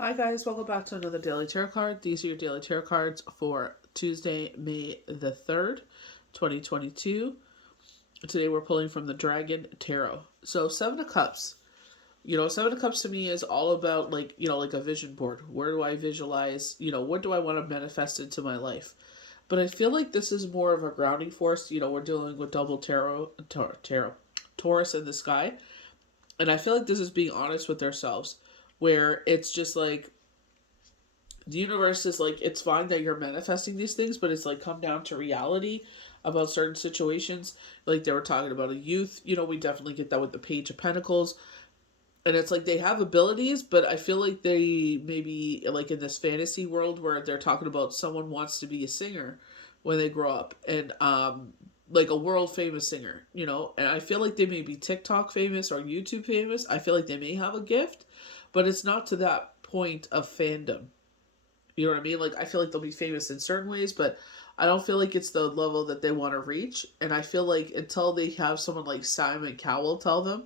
Hi guys, welcome back to another Daily Tarot card. These are your Daily Tarot cards for Tuesday, May the 3rd, 2022. Today we're pulling from the Dragon Tarot. So Seven of Cups. Seven of Cups to me is all about like a vision board. Where do I visualize, what do I want to manifest into my life? But I feel like this is more of a grounding force. We're dealing with double Taurus in the sky. And I feel like this is being honest with ourselves, where it's just like the universe is like, it's fine that you're manifesting these things, but it's like come down to reality about certain situations. Like they were talking about a youth, we definitely get that with the Page of Pentacles. And it's like they have abilities, but I feel like they maybe like in this fantasy world where they're talking about someone wants to be a singer when they grow up, and like a world famous singer, and I feel like they may be TikTok famous or YouTube famous. I feel like they may have a gift, but it's not to that point of fandom. You know what I mean? Like, I feel like they'll be famous in certain ways, but I don't feel like it's the level that they want to reach. And I feel like until they have someone like Simon Cowell tell them,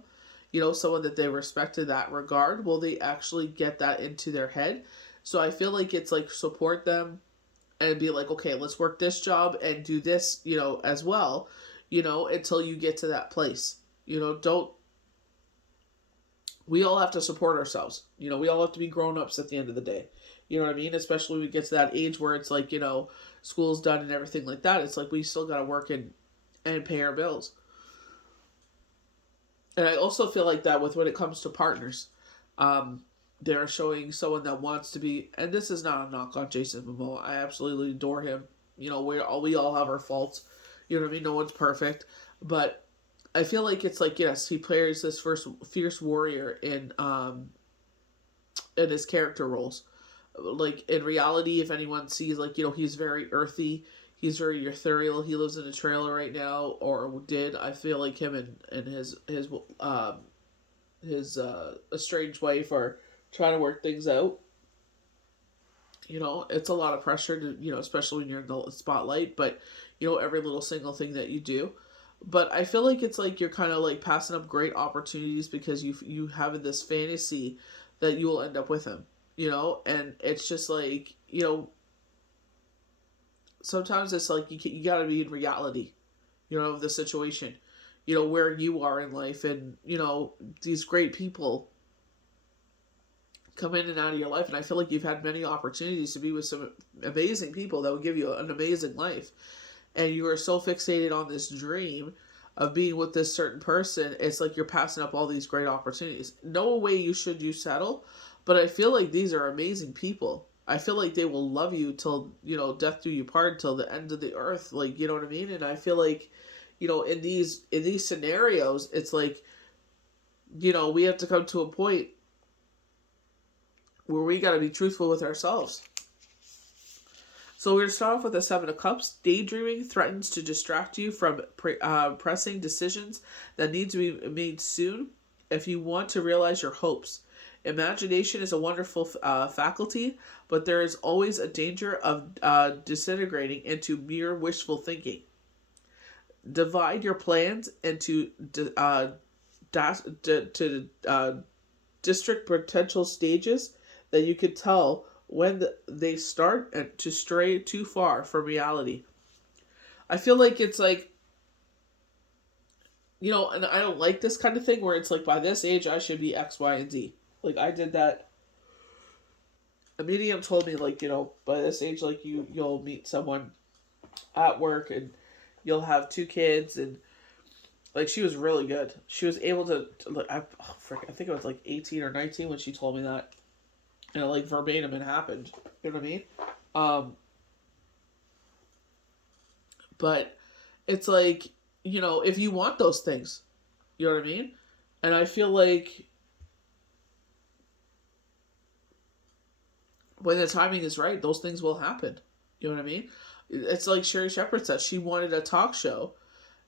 someone that they respect in that regard, will they actually get that into their head? So I feel like it's like support them and be like, okay, let's work this job and do this, as well, until you get to that place. Don't, we all have to support ourselves. We all have to be grown ups at the end of the day. You know what I mean? Especially when we get to that age where it's like, school's done and everything like that. It's like we still got to work and pay our bills. And I also feel like that with when it comes to partners. They're showing someone that wants to be, and this is not a knock on Jason Momoa. I absolutely adore him. We all have our faults. You know what I mean? No one's perfect. But I feel like it's like, yes, he plays this first fierce warrior in his character roles. Like in reality, if anyone sees, like, he's very earthy, he's very ethereal. He lives in a trailer right now, or did. I feel like him and his estranged wife are trying to work things out. It's a lot of pressure to, especially when you're in the spotlight, but every little single thing that you do. But I feel like it's like you're kind of like passing up great opportunities because you have this fantasy that you will end up with him, and it's just like, sometimes it's like you got to be in reality, of the situation, where you are in life, and these great people come in and out of your life, and I feel like you've had many opportunities to be with some amazing people that will give you an amazing life, and you are so fixated on this dream of being with this certain person. It's like you're passing up all these great opportunities. No way you settle, but I feel like these are amazing people. I feel like they will love you till, death do you part, till the end of the earth, like, you know what I mean? And I feel like, in these scenarios, it's like, we have to come to a point where we got to be truthful with ourselves. So we're going to start off with the Seven of Cups. Daydreaming threatens to distract you from pressing decisions that need to be made soon if you want to realize your hopes. Imagination is a wonderful faculty, but there is always a danger of disintegrating into mere wishful thinking. Divide your plans into district potential stages that you can tell when they start to stray too far from reality. I feel like it's like, and I don't like this kind of thing where it's like, by this age, I should be X, Y, and Z. Like, I did that. A medium told me, like, by this age, like, you'll meet someone at work and you'll have two kids, and like, she was really good. She was able to like, I think it was like 18 or 19 when she told me that. And like verbatim, it happened. You know what I mean? But it's like, if you want those things, you know what I mean? And I feel like when the timing is right, those things will happen. You know what I mean? It's like Sherry Shepherd said, she wanted a talk show,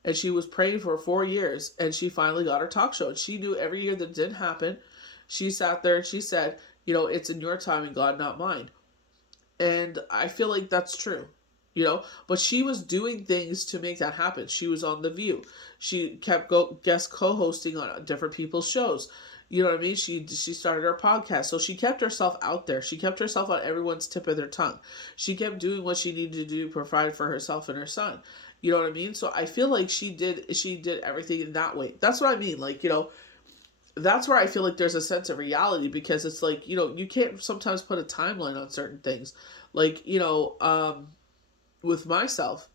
and she was praying for 4 years, and she finally got her talk show. And she knew every year that didn't happen, she sat there and she said, it's in your timing, God, not mine. And I feel like that's true, but she was doing things to make that happen. She was on The View. She kept guest co-hosting on different people's shows. You know what I mean? She started her podcast, so she kept herself out there. She kept herself on everyone's tip of their tongue. She kept doing what she needed to do to provide for herself and her son. You know what I mean? So I feel like she did everything in that way. That's what I mean. Like, that's where I feel like there's a sense of reality, because it's like, you can't sometimes put a timeline on certain things. Like, with myself,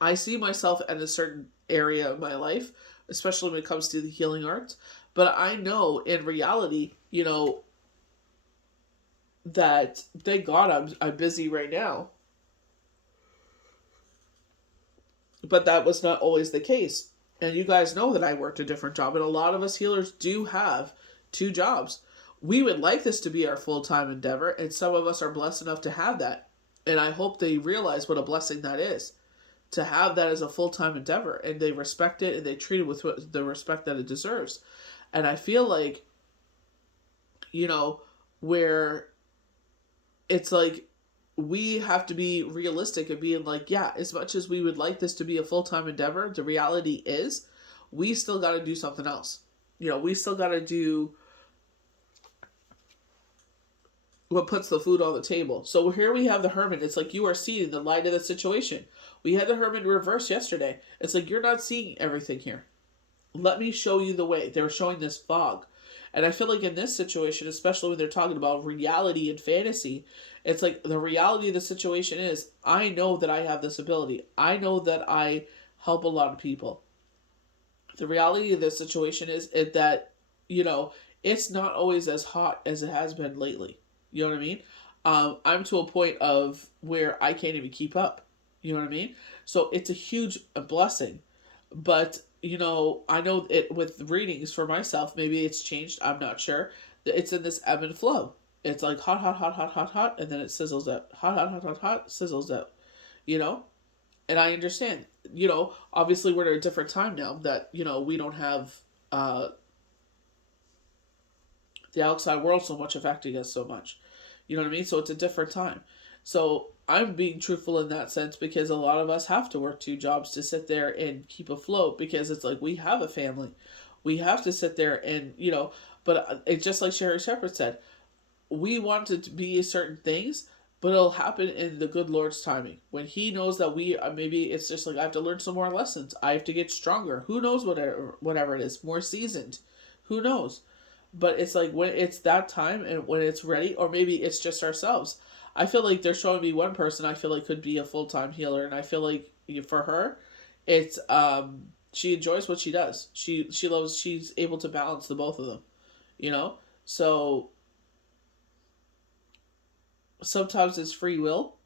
I see myself in a certain area of my life, especially when it comes to the healing arts. But I know in reality, that thank God I'm busy right now. But that was not always the case. And you guys know that I worked a different job, and a lot of us healers do have two jobs. We would like this to be our full time endeavor, and some of us are blessed enough to have that. And I hope they realize what a blessing that is, to have that as a full time endeavor, and they respect it and they treat it with the respect that it deserves. And I feel like, you know, where it's like we have to be realistic and being like, yeah, as much as we would like this to be a full time endeavor, the reality is we still got to do something else. We still got to do what puts the food on the table. So here we have the hermit. It's like you are seeing the light of the situation. We had the hermit in reverse yesterday. It's like you're not seeing everything here. Let me show you the way. They were showing this fog. And I feel like in this situation, especially when they're talking about reality and fantasy, it's like the reality of the situation is I know that I have this ability. I know that I help a lot of people. The reality of the situation is that, you know, it's not always as hot as it has been lately. You know what I mean? I'm to a point of where I can't even keep up. You know what I mean? So it's a huge blessing. But, I know it with readings for myself, maybe it's changed, I'm not sure. It's in this ebb and flow. It's like hot, hot, hot, hot, hot, hot, and then it sizzles up. Hot, hot, hot, hot, hot, sizzles up. You know? And I understand. Obviously we're at a different time now that, we don't have uh, the outside world so much affecting us so much. You know what I mean? So it's a different time. So I'm being truthful in that sense, because a lot of us have to work two jobs to sit there and keep afloat, because it's like we have a family. We have to sit there and, but it's just like Sherry Shepherd said, we want it to be certain things, but it'll happen in the good Lord's timing. When He knows that maybe it's just like I have to learn some more lessons. I have to get stronger. Who knows, whatever it is, more seasoned. Who knows? But it's like when it's that time and when it's ready, or maybe it's just ourselves. I feel like they're showing me one person I feel like could be a full time healer, and I feel like for her, it's she enjoys what she does. She loves. She's able to balance the both of them, you know. So sometimes it's free will.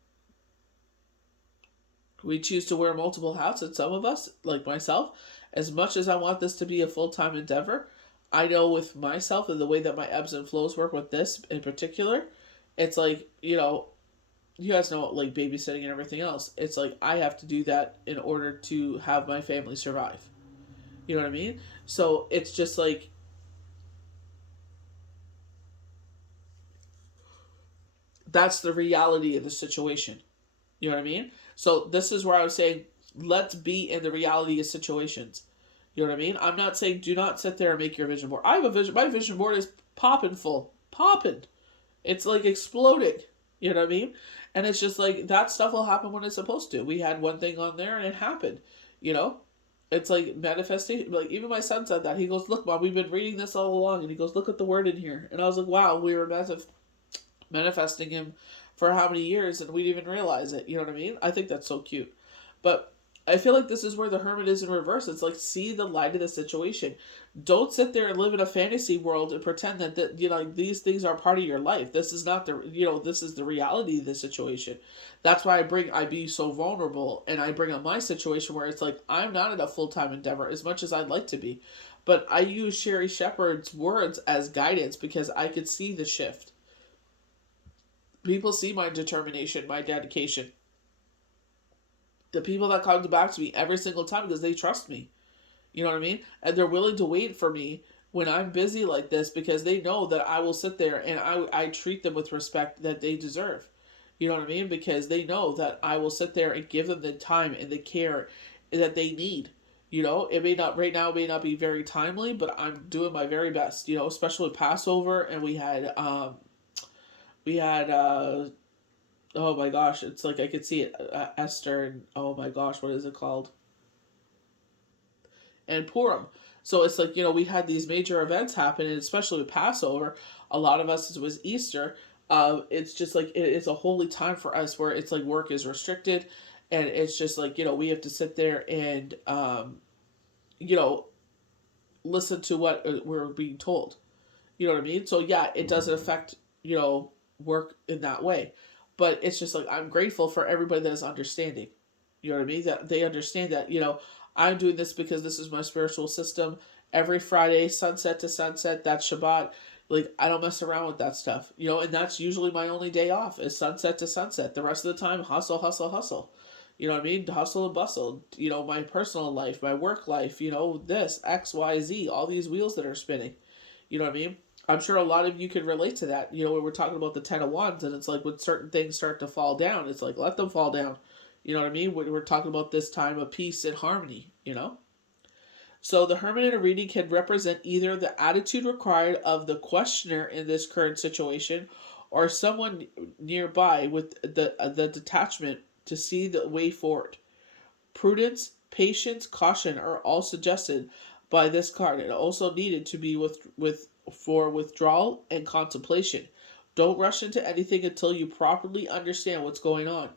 We choose to wear multiple hats, and some of us, like myself, as much as I want this to be a full time endeavor, I know with myself and the way that my ebbs and flows work with this in particular, it's like, you guys know, like babysitting and everything else. It's like I have to do that in order to have my family survive. You know what I mean? So it's just like that's the reality of the situation. You know what I mean? So this is where I was saying, let's be in the reality of situations. You know what I mean? I'm not saying do not sit there and make your vision board. I have a vision. My vision board is popping full, popping. It's like exploding. You know what I mean? And it's just like that stuff will happen when it's supposed to. We had one thing on there and it happened. You know, it's like manifestation. Like even my son said that. He goes, "Look, Mom, we've been reading this all along," and he goes, "Look at the word in here." And I was like, "Wow, we were manifesting him for how many years and we didn't even realize it." You know what I mean? I think that's so cute. But I feel like this is where the hermit is in reverse. It's like see the light of the situation. Don't sit there and live in a fantasy world and pretend that these things are part of your life. This is not this is the reality of the situation. That's why I be so vulnerable, and I bring up my situation where it's like I'm not in a full time endeavor as much as I'd like to be. But I use Sherry Shepherd's words as guidance because I could see the shift. People see my determination, my dedication. The people that come back to me every single time because they trust me. You know what I mean? And they're willing to wait for me when I'm busy like this because they know that I will sit there and I treat them with respect that they deserve. You know what I mean? Because they know that I will sit there and give them the time and the care that they need. It may not right now, it may not be very timely, but I'm doing my very best, especially with Passover. And we had oh my gosh, it's like I could see it, Esther, and oh my gosh, what is it called? And Purim. So it's like, we had these major events happen, and especially with Passover, a lot of us, it was Easter. It's just like it's a holy time for us where it's like work is restricted, and it's just like, we have to sit there and, you know, listen to what we're being told. You know what I mean? So yeah, it doesn't affect, work in that way. But it's just like I'm grateful for everybody that is understanding. You know what I mean? That they understand that, I'm doing this because this is my spiritual system. Every Friday, sunset to sunset, that's Shabbat. Like I don't mess around with that stuff. And that's usually my only day off is sunset to sunset. The rest of the time, hustle, hustle, hustle. You know what I mean? Hustle and bustle. My personal life, my work life, this, X, Y, Z, all these wheels that are spinning. You know what I mean? I'm sure a lot of you can relate to that. When we're talking about the Ten of Wands, and it's like when certain things start to fall down, it's like let them fall down. You know what I mean? When we're talking about this time of peace and harmony. So the Hermit in a reading can represent either the attitude required of the questioner in this current situation, or someone nearby with the detachment to see the way forward. Prudence, patience, caution are all suggested by this card, and also needed to be with for withdrawal and contemplation. Don't rush into anything until you properly understand what's going on.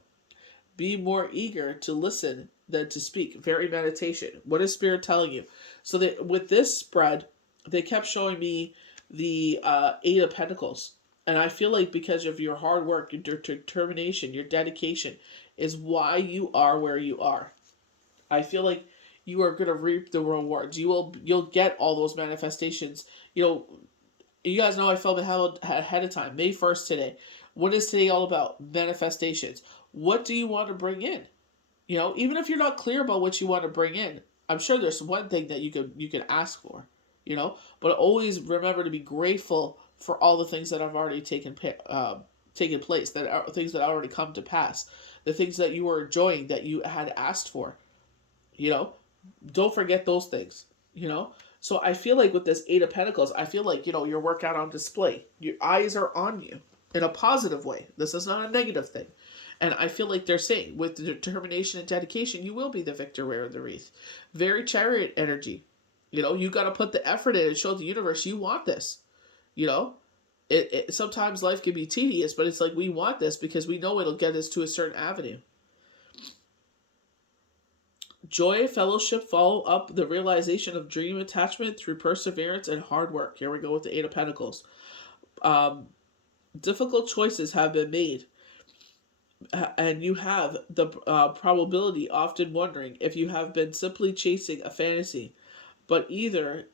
Be more eager to listen than to speak. Very meditation. What is Spirit telling you? So that with this spread, they kept showing me the Eight of Pentacles. And I feel like because of your hard work, your determination, your dedication, is why you are where you are. I feel like you are going to reap the rewards. You'll get all those manifestations. You guys know I filmed it ahead of time. May 1st today. What is today all about? Manifestations. What do you want to bring in? Even if you're not clear about what you want to bring in, I'm sure there's one thing that you can ask for. But always remember to be grateful for all the things that have already taken place, that are things that already come to pass, the things that you were enjoying that you had asked for. You know, don't forget those things. So I feel like with this Eight of Pentacles, I feel like your workout on display. Your eyes are on you in a positive way. This is not a negative thing. And I feel like they're saying, with determination and dedication, you will be the victor wearer of the wreath. Very Chariot energy. You got to put the effort in and show the universe you want this. You know, sometimes life can be tedious, but it's like we want this because we know it'll get us to a certain avenue. Joy, fellowship, follow up the realization of dream attachment through perseverance and hard work. Here we go with the Eight of Pentacles. Difficult choices have been made, and you have the probability, often wondering if you have been simply chasing a fantasy, but here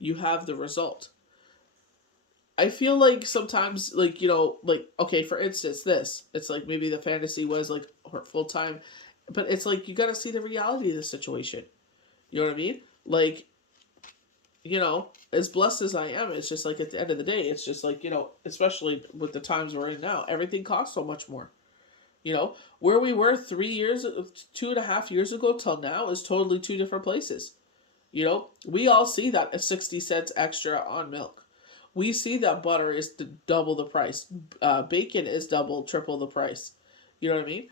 you have the result. I feel like sometimes, okay, for instance, it's like maybe the fantasy was like full time, but it's like you got to see the reality of the situation. You know what I mean? Like, as blessed as I am, it's just like at the end of the day, it's just like, especially with the times we're in now, everything costs so much more. Where we were 2.5 years ago till now is totally two different places. We all see that 60 cents extra on milk. We see that butter is double the price. Bacon is double, triple the price. You know what I mean?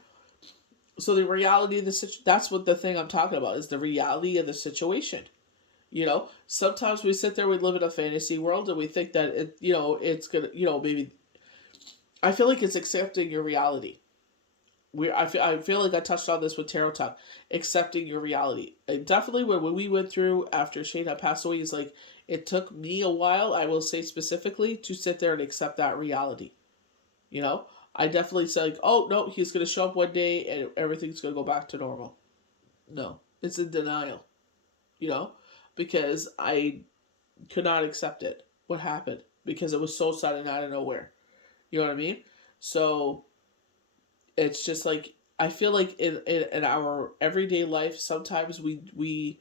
So the reality of the situation, that's what the thing I'm talking about, is the reality of the situation. Sometimes we sit there, we live in a fantasy world, and we think that it's gonna, maybe. I feel like it's accepting your reality. I feel like I touched on this with Tarot Talk, accepting your reality. And definitely when we went through after Shayna passed away, is like it took me a while. I will say specifically to sit there and accept that reality. I definitely said like, oh no, he's gonna show up one day and everything's gonna go back to normal. No, it's in denial. You know, because I could not accept it. What happened? Because it was so sudden out of nowhere. You know what I mean? So it's just like I feel like in our everyday life, sometimes we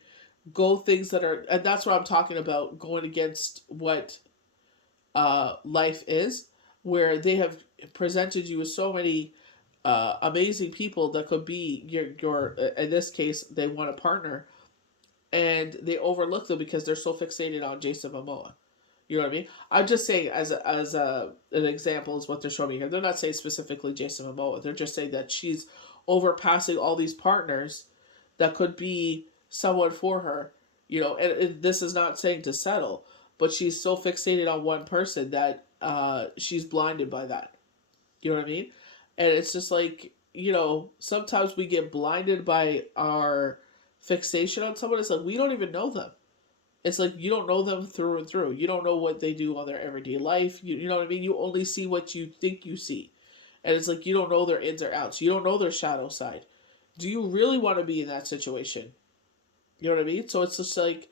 go things that are, and that's what I'm talking about, going against what life is, where they have presented you with so many amazing people that could be your in this case they want a partner, and they overlook them because they're so fixated on Jason Momoa. You know what I mean? I'm just saying an example is what they're showing me here. They're not saying specifically Jason Momoa. They're just saying that she's overpassing all these partners that could be someone for her. And this is not saying to settle, but she's so fixated on one person that she's blinded by that. You know what I mean? And it's just like, sometimes we get blinded by our fixation on someone. It's like we don't even know them. It's like you don't know them through and through. You don't know what they do on their everyday life. You know what I mean? You only see what you think you see. And it's like you don't know their ins or outs. You don't know their shadow side. Do you really want to be in that situation? You know what I mean? So it's just like,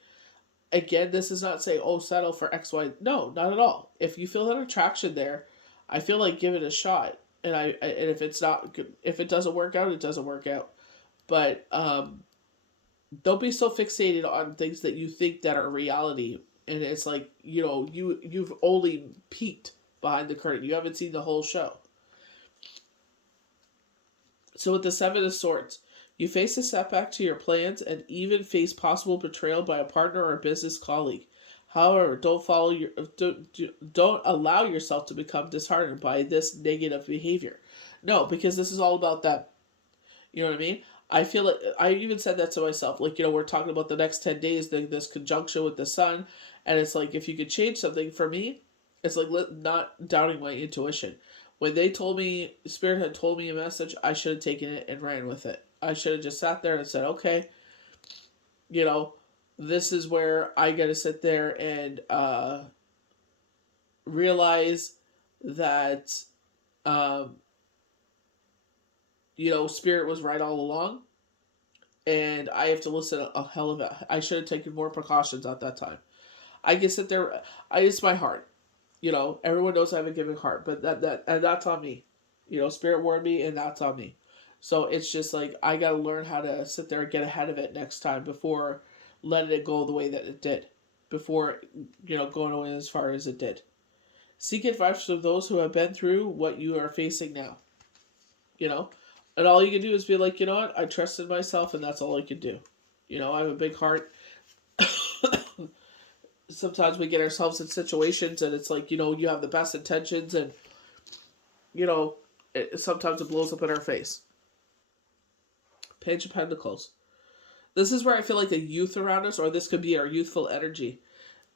again, this is not saying, oh, settle for X, Y. No, not at all. If you feel that attraction there, I feel like give it a shot. And if it's not, if it doesn't work out, it doesn't work out. But don't be so fixated on things that you think that are reality. And it's like, you've only peeked behind the curtain. You haven't seen the whole show. So with the Seven of Swords, you face a setback to your plans and even face possible betrayal by a partner or a business colleague. However, don't allow yourself to become disheartened by this negative behavior. No, because this is all about that. You know what I mean? I feel like I even said that to myself. Like, we're talking about the next 10 days, this conjunction with the sun. And it's like, if you could change something for me, it's like not doubting my intuition. When they told me, Spirit had told me a message, I should have taken it and ran with it. I should have just sat there and said, okay, you know, this is where I got to sit there and realize that, um, Spirit was right all along. And I have to listen a hell of it. I should have taken more precautions at that time. I can sit there. It's my heart. Everyone knows I have a giving heart, but and that's on me. Spirit warned me, and that's on me. So it's just like I gotta learn how to sit there and get ahead of it next time before letting it go the way that it did. Before going away as far as it did. Seek advice from those who have been through what you are facing now. You know, and all you can do is be like, you know what, I trusted myself, and that's all I can do. I have a big heart. Sometimes we get ourselves in situations, and it's like, you have the best intentions, and sometimes it blows up in our face. Page of Pentacles. This is where I feel like the youth around us, or this could be our youthful energy.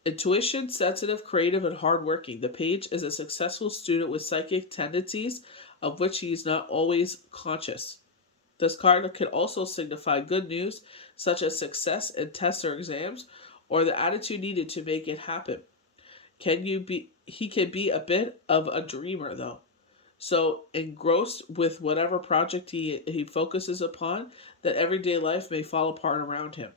Intuition, sensitive, creative, and hardworking. The page is a successful student with psychic tendencies of which he is not always conscious. This card can also signify good news, such as success in tests or exams, or the attitude needed to make it happen. He can be a bit of a dreamer though. So engrossed with whatever project he focuses upon, that everyday life may fall apart around him.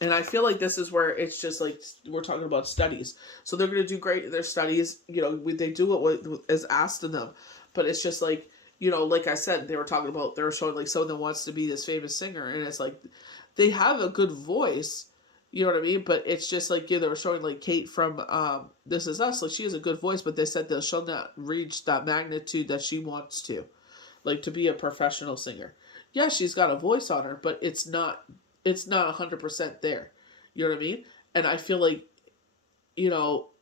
And I feel like this is where it's just like we're talking about studies. So they're going to do great in their studies. They do what is asked of them. But it's just like, like I said, they were showing like someone that wants to be this famous singer. And it's like, they have a good voice. You know what I mean? But it's just like, they were showing like Kate from This Is Us. Like, she has a good voice, but they said that she'll not reach that magnitude that she wants to. Like, to be a professional singer. Yeah, she's got a voice on her, but it's not 100% there. You know what I mean? And I feel like,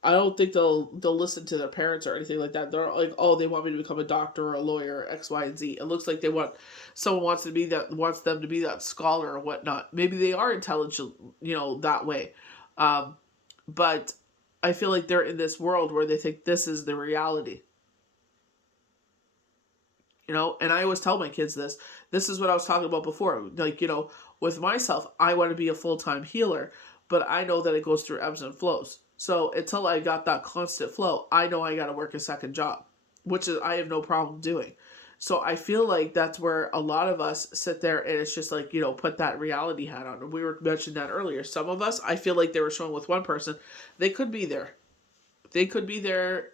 I don't think they'll listen to their parents or anything like that. They're like, oh, they want me to become a doctor or a lawyer or X, Y, and Z. It looks like someone wants them to be that scholar or whatnot. Maybe they are intelligent, that way. But I feel like they're in this world where they think this is the reality. And I always tell my kids this. This is what I was talking about before. Like, with myself, I want to be a full-time healer, but I know that it goes through ebbs and flows. So until I got that constant flow, I know I got to work a second job, which is I have no problem doing. So I feel like that's where a lot of us sit there and it's just like, put that reality hat on. And we were mentioning that earlier. Some of us, I feel like they were showing with one person, they could be there. They could be there,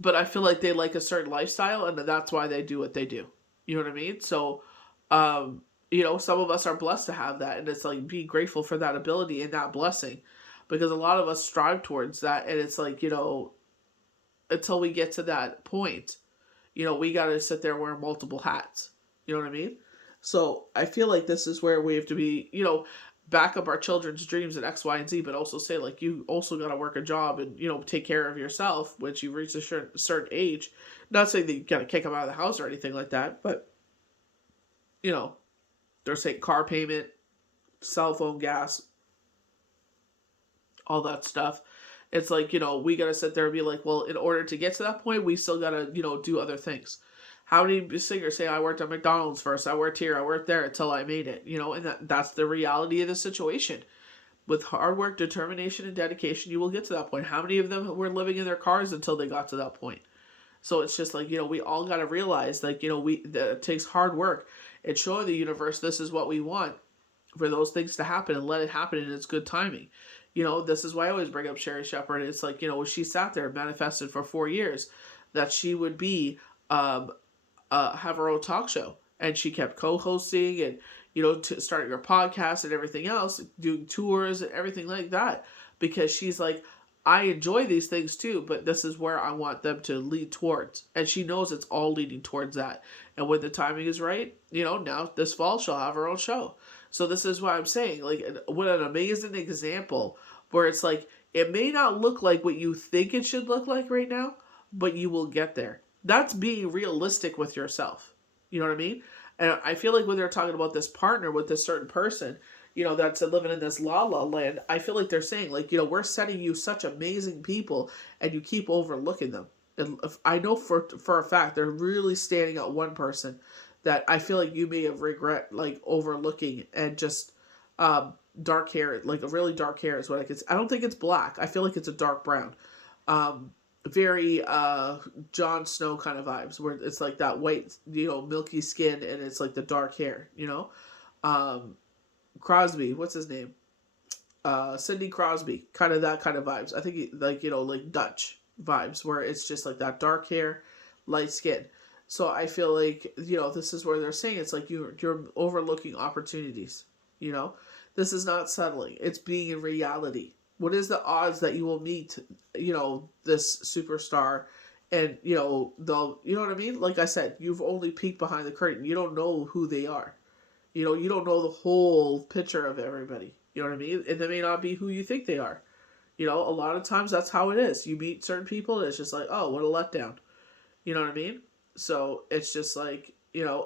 but I feel like they like a certain lifestyle and that's why they do what they do. You know what I mean? So, some of us are blessed to have that, and it's like be grateful for that ability and that blessing, because a lot of us strive towards that, and it's like, until we get to that point, we got to sit there wearing multiple hats. You know what I mean? So I feel like this is where we have to be, back up our children's dreams and X, Y, and Z, but also say, like, you also got to work a job and, take care of yourself once you reach a certain age. Not saying that you got to kick them out of the house or anything like that, but, they're saying car payment, cell phone, gas, all that stuff. It's like, we got to sit there and be like, well, in order to get to that point, we still got to, do other things. How many singers say, I worked at McDonald's first, I worked here, I worked there until I made it, and that's the reality of the situation. With hard work, determination, and dedication, you will get to that point. How many of them were living in their cars until they got to that point? So it's just like, we all got to realize, like, that it takes hard work. It's showing the universe this is what we want for those things to happen, and let it happen in its good timing. This is why I always bring up Sherry Shepherd. It's like, she sat there and manifested for 4 years that she would be, have her own talk show. And she kept co-hosting and, starting her podcast and everything else, doing tours and everything like that. Because she's like, I enjoy these things too, but this is where I want them to lead towards. And she knows it's all leading towards that. And when the timing is right, now this fall she'll have her own show. So this is why I'm saying, like, what an amazing example where it's like, it may not look like what you think it should look like right now, but you will get there. That's being realistic with yourself. You know what I mean? And I feel like when they're talking about this partner with this certain person, that's living in this la la land, I feel like they're saying, like, we're setting you such amazing people and you keep overlooking them. And I know for a fact they're really standing out one person that I feel like you may have regret, like, overlooking, and just dark hair, like a really dark hair is what I don't think it's black. I feel like it's a dark brown. Very Jon Snow kind of vibes, where it's like that white, milky skin, and it's like the dark hair, Crosby, what's his name? Sidney Crosby, kind of that kind of vibes. I think like Dutch vibes, where it's just like that dark hair, light skin. So I feel like this is where they're saying it's like you're overlooking opportunities. This is not settling; it's being in reality. What is the odds that you will meet, this superstar, and they'll, you know what I mean? Like I said, you've only peeked behind the curtain. You don't know who they are. You don't know the whole picture of everybody. You know what I mean? And they may not be who you think they are. A lot of times that's how it is. You meet certain people and it's just like, oh, what a letdown. You know what I mean? So it's just like,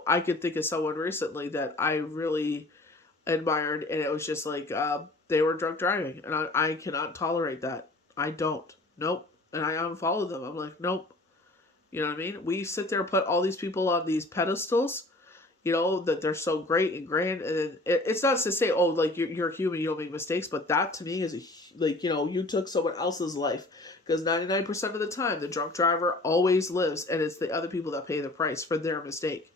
I could think of someone recently that I really admired, and it was just like, they were drunk driving, and I cannot tolerate that. I don't. Nope. And I unfollowed them. I'm like, nope. You know what I mean? We sit there and put all these people on these pedestals, that they're so great and grand, and then it's not to say, oh, like, you're human, you don't make mistakes, but that to me is like, you took someone else's life, because 99% of the time the drunk driver always lives, and it's the other people that pay the price for their mistake.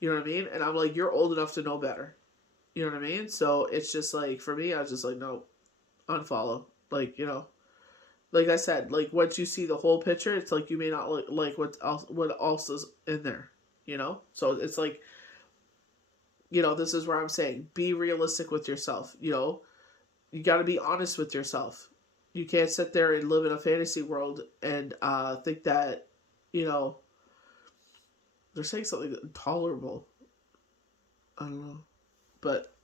You know what I mean? And I'm like, you're old enough to know better. You know what I mean? So it's just like, for me, I was just like, no, unfollow. Like, like I said, like, once you see the whole picture, it's like you may not like what else is in there. So it's like, this is where I'm saying, be realistic with yourself. You got to be honest with yourself. You can't sit there and live in a fantasy world and think that, they're saying something intolerable. I don't know. But,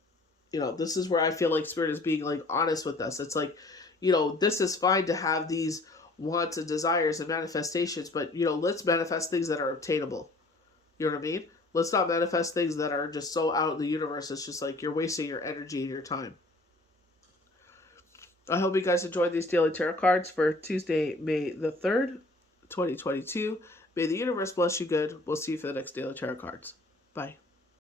this is where I feel like Spirit is being, like, honest with us. It's like, this is fine to have these wants and desires and manifestations, but, let's manifest things that are obtainable. You know what I mean? Let's not manifest things that are just so out in the universe. It's just like you're wasting your energy and your time. I hope you guys enjoyed these daily tarot cards for Tuesday, May the 3rd, 2022. May the universe bless you good. We'll see you for the next daily tarot cards. Bye.